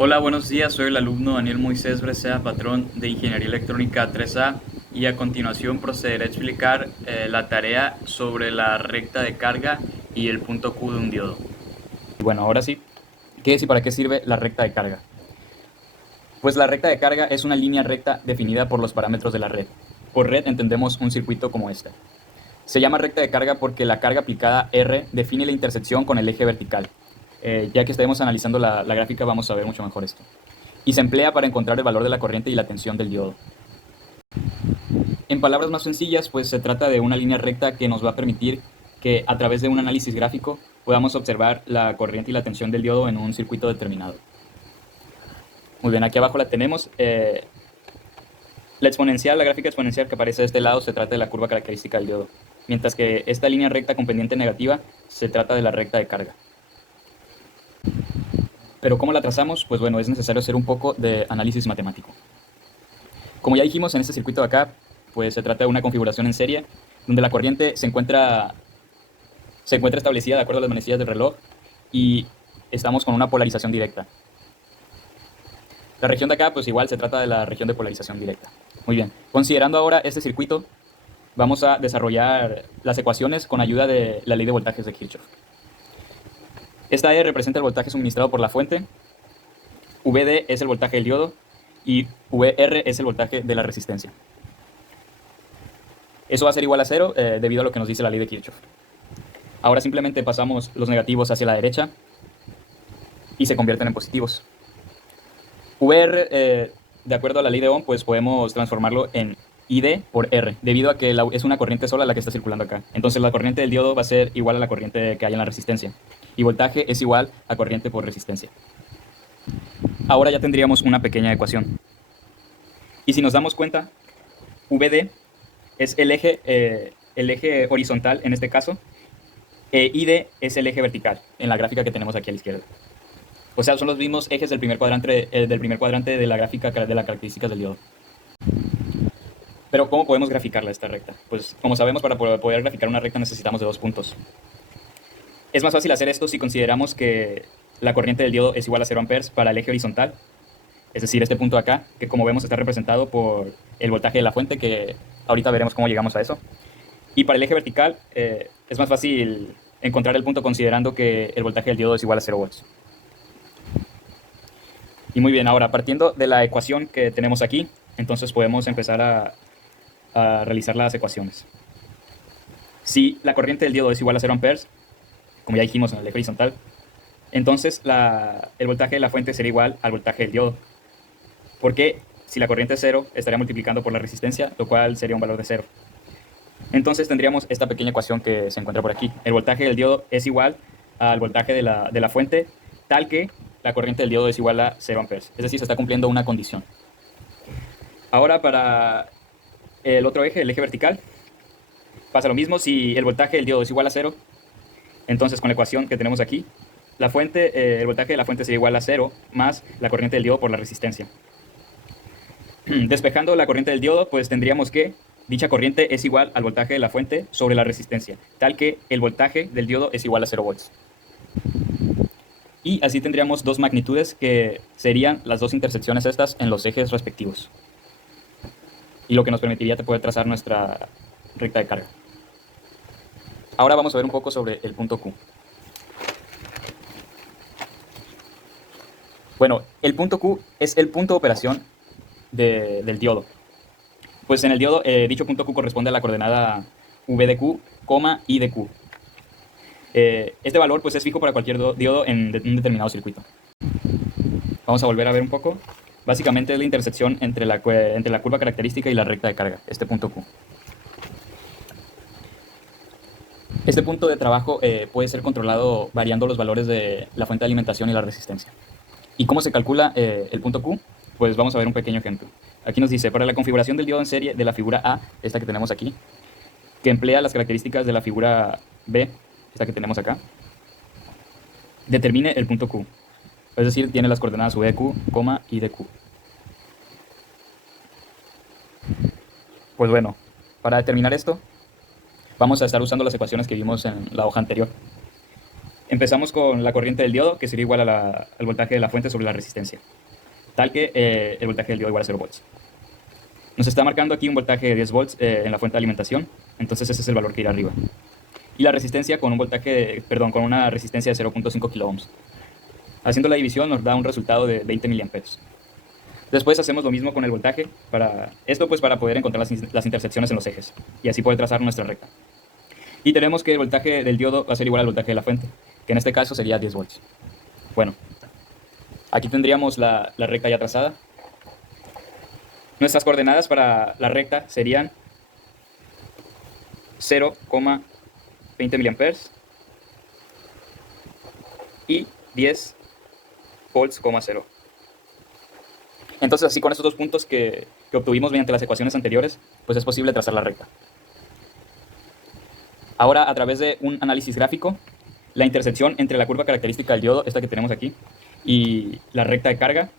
Hola, buenos días. Soy el alumno Daniel Moisés Brecea, patrón de Ingeniería Electrónica 3A, y a continuación procederé a explicar la tarea sobre la recta de carga y el punto Q de un diodo. Bueno, ahora sí, ¿qué es y para qué sirve la recta de carga? Pues la recta de carga es una línea recta definida por los parámetros de la red. Por red entendemos un circuito como este. Se llama recta de carga porque la carga aplicada R define la intersección con el eje vertical. Ya que estemos analizando la gráfica vamos a ver mucho mejor esto. Y se emplea para encontrar el valor de la corriente y la tensión del diodo. En palabras más sencillas, pues se trata de una línea recta que nos va a permitir que a través de un análisis gráfico podamos observar la corriente y la tensión del diodo en un circuito determinado. Muy bien, aquí abajo la tenemos. La gráfica exponencial que aparece de este lado se trata de la curva característica del diodo, mientras que esta línea recta con pendiente negativa se trata de la recta de carga. Pero ¿cómo la trazamos? Pues bueno, es necesario hacer un poco de análisis matemático. Como ya dijimos, en este circuito de acá, pues se trata de una configuración en serie, donde la corriente se encuentra establecida de acuerdo a las manecillas del reloj y estamos con una polarización directa. La región de acá, pues igual se trata de la región de polarización directa. Muy bien, considerando ahora este circuito, vamos a desarrollar las ecuaciones con ayuda de la ley de voltajes de Kirchhoff. Esta E representa el voltaje suministrado por la fuente, VD es el voltaje del diodo y VR es el voltaje de la resistencia. Eso va a ser igual a 0 debido a lo que nos dice la ley de Kirchhoff. Ahora simplemente pasamos los negativos hacia la derecha y se convierten en positivos. VR, de acuerdo a la ley de Ohm, pues podemos transformarlo en ID por R, debido a que es una corriente sola la que está circulando acá. Entonces la corriente del diodo va a ser igual a la corriente que hay en la resistencia. Y voltaje es igual a corriente por resistencia. Ahora ya tendríamos una pequeña ecuación. Y si nos damos cuenta, VD es el eje horizontal en este caso, e ID es el eje vertical en la gráfica que tenemos aquí a la izquierda. O sea, son los mismos ejes del primer cuadrante de la gráfica de las características del diodo. Pero ¿cómo podemos graficarla esta recta? Pues como sabemos, para poder graficar una recta necesitamos de dos puntos. Es más fácil hacer esto si consideramos que la corriente del diodo es igual a 0 amperes para el eje horizontal, es decir, este punto de acá, que como vemos está representado por el voltaje de la fuente, que ahorita veremos cómo llegamos a eso. Y para el eje vertical es más fácil encontrar el punto considerando que el voltaje del diodo es igual a 0 volts. Y muy bien, ahora partiendo de la ecuación que tenemos aquí, entonces podemos empezar a realizar las ecuaciones. Si la corriente del diodo es igual a 0 amperes, como ya dijimos en el eje horizontal, entonces el voltaje de la fuente sería igual al voltaje del diodo. Porque si la corriente es 0, estaría multiplicando por la resistencia, lo cual sería un valor de 0. Entonces tendríamos esta pequeña ecuación que se encuentra por aquí. El voltaje del diodo es igual al voltaje de la fuente, tal que la corriente del diodo es igual a 0 amperes. Es decir, se está cumpliendo una condición. Ahora para el otro eje, el eje vertical, pasa lo mismo. Si el voltaje del diodo es igual a 0, entonces con la ecuación que tenemos aquí, el voltaje de la fuente sería igual a 0 más la corriente del diodo por la resistencia. Despejando la corriente del diodo, pues tendríamos que dicha corriente es igual al voltaje de la fuente sobre la resistencia, tal que el voltaje del diodo es igual a 0 volts. Y así tendríamos dos magnitudes que serían las dos intersecciones estas en los ejes respectivos. Y lo que nos permitiría poder trazar nuestra recta de carga. Ahora vamos a ver un poco sobre el punto Q. Bueno, el punto Q es el punto de operación del diodo. Pues en el diodo, dicho punto Q corresponde a la coordenada V de Q, I de Q. Este valor pues es fijo para cualquier diodo en un determinado circuito. Vamos a volver a ver un poco. Básicamente es la intersección entre la curva característica y la recta de carga, este punto Q. Este punto de trabajo puede ser controlado variando los valores de la fuente de alimentación y la resistencia. ¿Y cómo se calcula el punto Q? Pues vamos a ver un pequeño ejemplo. Aquí nos dice, para la configuración del diodo en serie de la figura A, esta que tenemos aquí, que emplea las características de la figura B, esta que tenemos acá, determine el punto Q. Es decir, tiene las coordenadas V de Q, I de Q. Pues bueno, para determinar esto, vamos a estar usando las ecuaciones que vimos en la hoja anterior. Empezamos con la corriente del diodo, que sería igual al voltaje de la fuente sobre la resistencia, tal que el voltaje del diodo igual a 0 volts. Nos está marcando aquí un voltaje de 10 volts en la fuente de alimentación, entonces ese es el valor que irá arriba. Y la resistencia con con una resistencia de 0.5 kilo ohms. Haciendo la división nos da un resultado de 20 miliamperes. Después hacemos lo mismo con el voltaje, para poder encontrar las intersecciones en los ejes, y así poder trazar nuestra recta. Y tenemos que el voltaje del diodo va a ser igual al voltaje de la fuente, que en este caso sería 10 volts. Bueno, aquí tendríamos la recta ya trazada. Nuestras coordenadas para la recta serían 0,20 miliamperes y 10 volts, 0. Entonces, así con estos dos puntos que obtuvimos mediante las ecuaciones anteriores, pues es posible trazar la recta. Ahora, a través de un análisis gráfico, la intersección entre la curva característica del diodo, esta que tenemos aquí, y la recta de carga,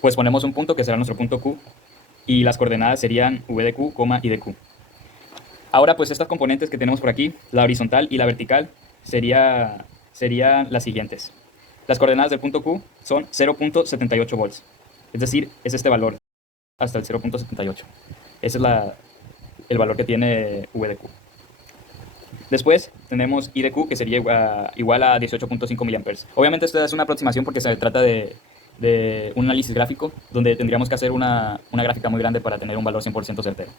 pues ponemos un punto que será nuestro punto Q, y las coordenadas serían V de Q, y de Q. Ahora, pues estas componentes que tenemos por aquí, la horizontal y la vertical, serían las siguientes. Las coordenadas del punto Q son 0.78 volts, es decir, es este valor hasta el 0.78. Ese es el valor que tiene V de Q. Después tenemos I de Q, que sería igual a 18.5 miliamperes. Obviamente esta es una aproximación porque se trata de un análisis gráfico donde tendríamos que hacer una gráfica muy grande para tener un valor 100% certero.